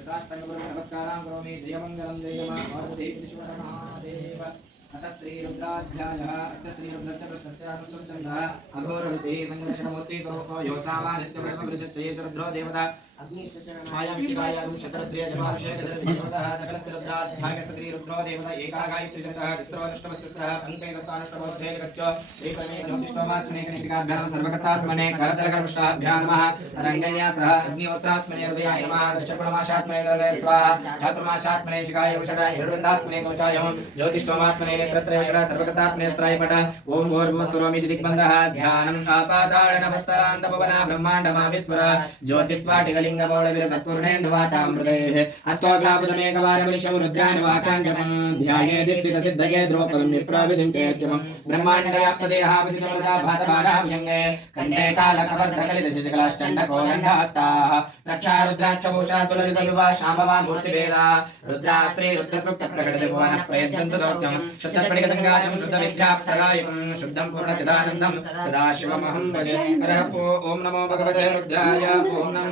नमस्कारां करोमि जयमङ्गलं जयमादेव विश्वनादेव अथ श्रीरुद्राध्यायः अथ श्रीरुद्रस्य चन्द्रः अघोरवृते सङ्घर्षणमूर्ति योसामानित्यवृद्धचये रुद्रो देवता मायामिष्टिकाय शतरुद्रिय जपाभिषेकजलविजयवतः सकलस्थिरुद्राध्यायसत्री देवता एकागायत्रिचन्द्रः तिस्रोनुष्टमस्तुत्रः सर्वगतात्मने करतलकर्मष्टाभ्यां नमः रङ्गन्यासः अग्निहोत्रात्मने हृदयाय नमः दर्शकुणमाशात्मने हृदय स्वाहा चातुर्माशात्मने शिखाय विषडाय हिरवृन्दात्मने कवचायं ज्योतिष्ठोमात्मने नेत्रत्रय विषडा सर्वगतात्मने स्त्रायपट ॐ भोर्भुवस्वरोमिति दिग्बन्धः ध्यानम् आपाताडनपस्तरान्दपवना ब्रह्माण्डमाविस्फुर లింగమౌళవిర సత్పూర్ణేంద్వాతామృతేః అస్తోగ్లాపదమేకవారమనిశం రుద్రానివాకాంజపం ధ్యాయే దీక్షిత సిద్ధయే ధ్రువపదం విప్రావిసించేత్యమం బ్రహ్మాండవ్యాప్తదేహాభిసితమృతాభాతమానాభ్యంగే కంఠే కాలకవర్ధకలిత శిశికలాశ్చండకోదండాస్తాः రక్షారుద్రాక్షభూషా సులలితవివా శామవా మూర్తివేద రుద్రాశ్రీ రుద్రసూక్త ప్రకటితభువన ప్రయత్నంతు దౌత్యం. శుద్ధప్రకటంగాచం శుద్ధవిద్యాప్రదాయకం. శుద్ధం పూర్ణచిదానందం. సదాశివమహం భజే. ఓం నమో భగవతే రుద్రాయ. ఓం నమో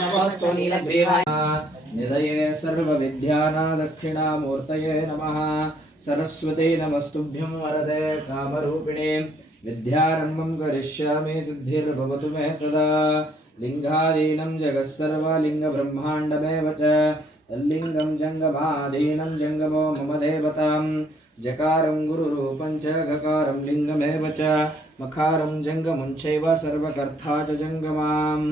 నమోస్తు నీలగ్రీవాయ నిదయే సర్వ విద్యానా దక్షిణామూర్తయే నమః సరస్వతే నమస్తుభ్యం వరదే కామరూపిణే విద్యారంభం కరిష్యామి సిద్ధిర్భవతు మే సదా లింగాదీనం జగత్సర్వలింగబ్రహ్మాండమేవ చ తల్లింగం జంగమాదీనం జంగమో మమ దేవతాం జకారం గురురూపం చ గకారం లింగమేవ చ మకారం సర్వకర్తా జంగమాం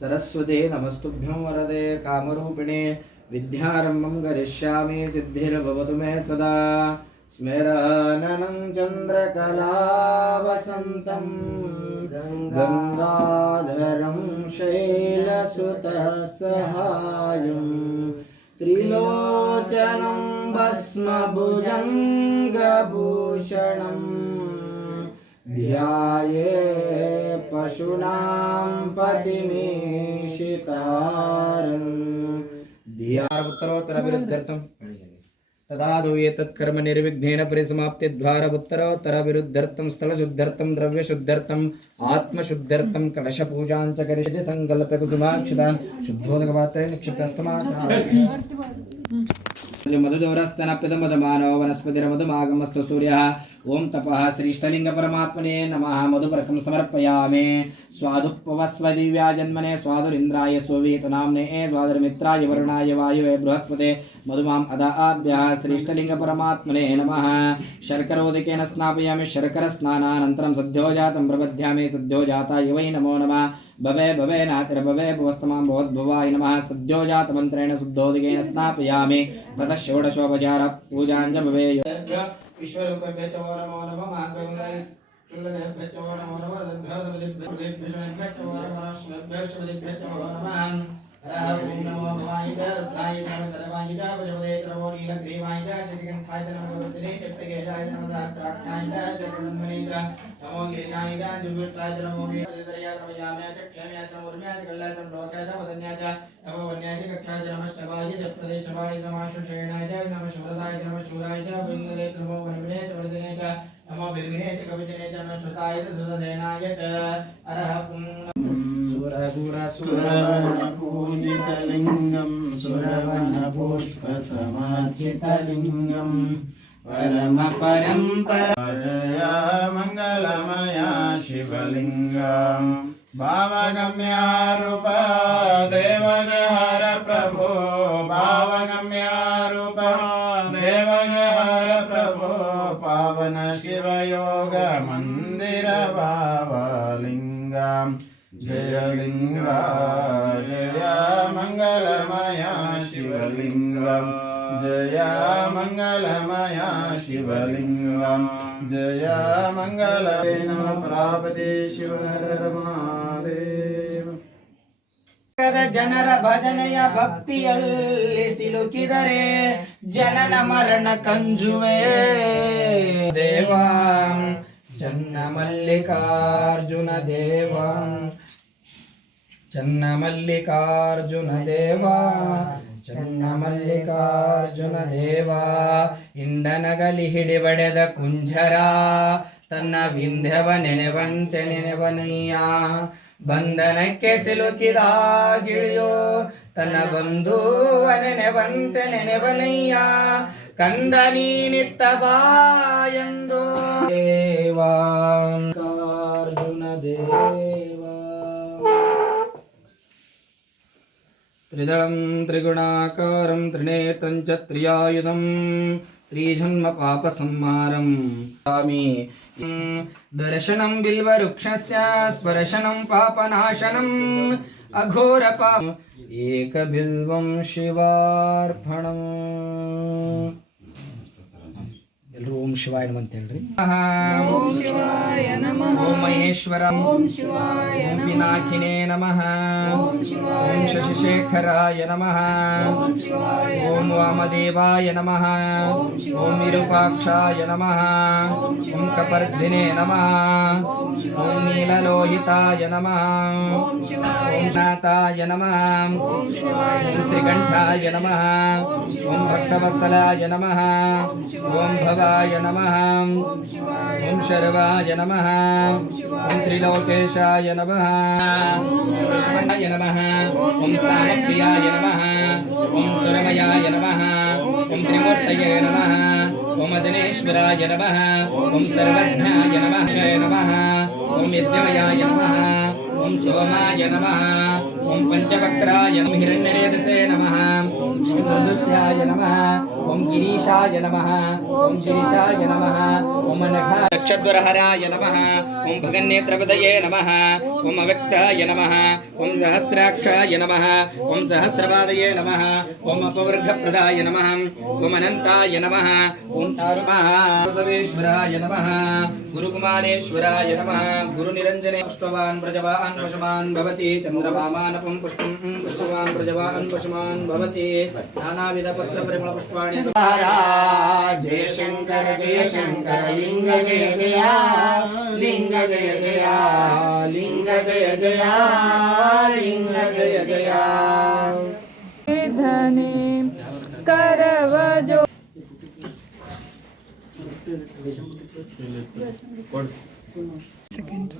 सरस्वते नमस्तुभ्यं वरदे कामरूपिणे विद्यारम्भं करिष्यामि सिद्धिर्भवतु मे सदा। स्मराननं चन्द्रकलावसन्तं गङ्गाधरं शैलसुतः सहायं त्रिलोचनं भस्मभुजङ्गभूषणम् ध्याये पशूनां पतिमीशितारम् धियारोत्तरोत्तरविरुद्धर्थं तदादौ एतत् कर्म निर्विघ्नेन परिसमाप्तिद्वारा उत्तरोत्तरविरुद्धर्थं स्थलशुद्धर्थं द्रव्यशुद्धर्थम् आत्मशुद्धर्थं कलशपूजां च करिष्यति सङ्कल्प्य कुसुमाक्षितान् शुद्धोदकपात्रे निक्षिप्तस्तमाचार। मधुदोरस्तनप्यतमदमानो वनस्पतिरमधुमागमस्तु सूर्यः ॐ तपः श्रीष्टलिङ्गपरमात्मने नमः। मधुपरकं समर्पयामि। स्वादुपवस्वदिव्या जन्मने स्वादुरिन्द्राय स्ववेतनाम्ने स्वादुर्मित्राय वरुणाय वायुवे बृहस्पते। मधुमाम् अदाभ्यः श्रीष्टलिङ्गपरमात्मने नमः। शर्करोदकेन स्नापयामि। शर्करस्नानानन्तरं सद्योजातं प्रबध्यामि। सद्योजाताय वै नमो नमः। भवे भवे, नातिर्भवे भवस्तमां भवद्भवाय नमः। सद्योजातमन्त्रेण शुद्धोदकेन स्नापयामि। ततः षोडशोपचार पूजां च भवे विश्वरूपेभ्य च वो नमो नमः महात्मगुणाय शुक्लदेभ्य च वो नमो नमः धर्मदेभ्य च नमः श्वेभ्य च नमः ॐ नमो भवाय च रुद्राय च सर्वाय च पशुपते नमो नीलग्रीवाय च चितिकण्ठाय च नमो वर्धिने चित्तकेशाय नमो दात्राक्षाय च चतुर्धन्वने च नमो गिरिशाय च जुगुत्राय च नमो वीरदर्याय च नमो च क्षम्याय च नमो च कल्याय च नमो च नमो वन्याय च कक्षाय च नमः शवाय च प्रदेशवाय नमः शुषेणाय च नमः शूरदाय च नमः शूराय च विन्दले च नमो वनविने च वर्धिने च नमो बिर्विने च कविजने च नमः श्रुताय च सुतसेनाय च अरः पुं सुरवनपूजितलिङ्गं सुरवनपुष्पसमार्चितलिङ्गं परमपरम्परा जया मङ्गलमया शिवलिङ्गं भावगम्यारूप देवगहर प्रभो भावगम्यारूप देवगहर प्रभो पावन शिवयोग मन्दिर भावलिङ्गम् जयलिङ्गा जय मङ्गलमया शिवलिङ्गं जय मङ्गलमया शिवलिङ्गं जय मङ्गलेन प्रापदे शिवहर महादेव ಜಗದ ಜನರ ಭಜನೆಯ ಭಕ್ತಿಯಲ್ಲಿ ಸಿಲುಕಿದರೆ ಜನನ ಮರಣ ಕಂಜುವೆ ದೇವ ಚನ್ನ ಮಲ್ಲಿಕಾರ್ಜುನ ದೇವ ಚನ್ನ ಮಲ್ಲಿಕಾರ್ಜುನ ದೇವ ಚನ್ನ ಮಲ್ಲಿಕಾರ್ಜುನ ದೇವ ಇಂಡನಗಲಿ ಹಿಡಿಬಡೆದ ಕುಂಜರ, ತನ್ನ ವಿಂಧ್ಯವ ನೆನೆವಂತೆ ನೆನೆವನಯ್ಯ. ಬಂಧನಕ್ಕೆ ಸಿಲುಕಿದ ಗಿಳಿಯೋ ತನ್ನ ಬಂಧುವ ನೆನೆವಂತೆ ನೆನೆವನಯ್ಯ. ಕಂದ ನೀನಿತ್ತ ಬಾ ಎಂದು ದೇವಾ. ಅರ್ಜುನ ದೇವಾ त्रिदलं त्रिगुणाकारं त्रिनेत्रं च त्रियायुधं त्रिजन्मपापसंहारं स्वामि दर्शनं बिल्ववृक्षस्य स्पर्शनं पापनाशनम् अघोरपा एकबिल्वं शिवार्पणम् ಎಲ್ಲರೂ ಓಂ ಶಿವಾಯ ನಮಃ ಅಂತ ಹೇಳ್ರಿ ಓಂ ಶಿವಾಯ ನಮಃ ಓಂ ಮಹೇಶ್ವರ ಓಂ ಶಿವಾಯ ಓಂ ಪಿನಾಕಿನೇ ನಮಃ ಓಂ ಶಿವಾಯ ಓಂ ಶಶಿಶೇಖರಾಯ ನಮಃ ಓಂ ಶಿವಾಯ ಓಂ ವಾಮದೇವಾಯ ನಮಃ ಓಂ ಓಂ ವಿರೂಪಾಕ್ಷಾಯ ನಮಃ ಓಂ ಕಪರ್ಧಿನೇ ನಮಃ ಓಂ ನೀಲಲೋಹಿತಾಯ ನಮಃ ಓಂ ಶಿವಾಯ ನಾಥಾಯ ನಮಃ ಓಂ ಶಿವಾಯ ಓಂ ಶ್ರೀಕಂಠಾಯ ನಮಃ ಓಂ ಭಕ್ತವತ್ಸಲಾಯ ನಮಃ ಓಂ ಭವಾಯ शिवाय नमः ॐ शर्वाय नमः ॐ त्रिलोकेशाय नमः शिवाय नमः ॐ स्थानप्रियाय नमः ॐ सुरमयाय नमः ॐ त्रिमूर्तये नमः ॐ अदनेश्वराय नमः ॐ सर्वज्ञाय नमः शय नमः ॐ यज्ञमयाय नमः ॐ सोमाय नमः ॐ पञ्चवक्त्राय हिरण्यरेदसे नमः ॐ नमः ఓం గిరీశాయ నమ. ఓం శిరీషాయ నమ. ఓం అనఘ నక్షద్వరహరాయ నమ. ఓం భగన్నేత్రపదయే నమ. ఓం అవ్యక్తాయ నమ. ఓం సహస్రాక్షాయ నమ. ఓం సహస్రపాదయే నమ. ఓం అపవృద్ధప్రదాయ నమ. ఓం అనంతాయ నమ. ఓం తారుమహాయ నమ. గురుకుమారేశ్వराय नमः गुरुनिरञ्जने पुष्पवान् व्रजवान् पशुमान् भवति चन्द्रभामानपं पुष्पं पुष्पवान् व्रजवान् पशुमान् भवति नानाविधपत्रपरिमलपुष्पाणि जय शंकर जय शंकर लिंग जय जया लिंग जय जया लिंग जय जया लिंग जय जया। धने करव जो सेकंड।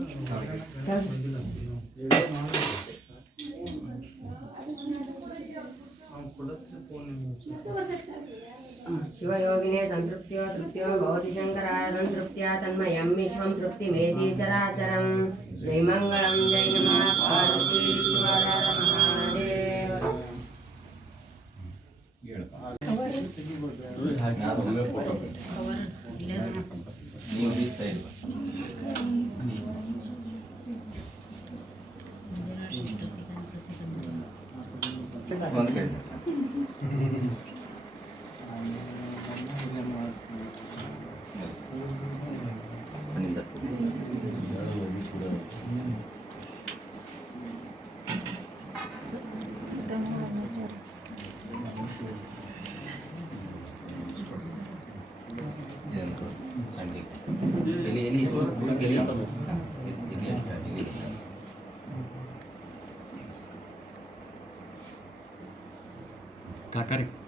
शिवयोगिने सन्तृप्त्यो तृप्त्यो भवति शङ्कराय सन्तृप्त्या तन्मयं विश्वं तृप्तिमेति चराचरं। जय मङ्गलं जय नमः Parvati Ini ini ini pilih. kakarik.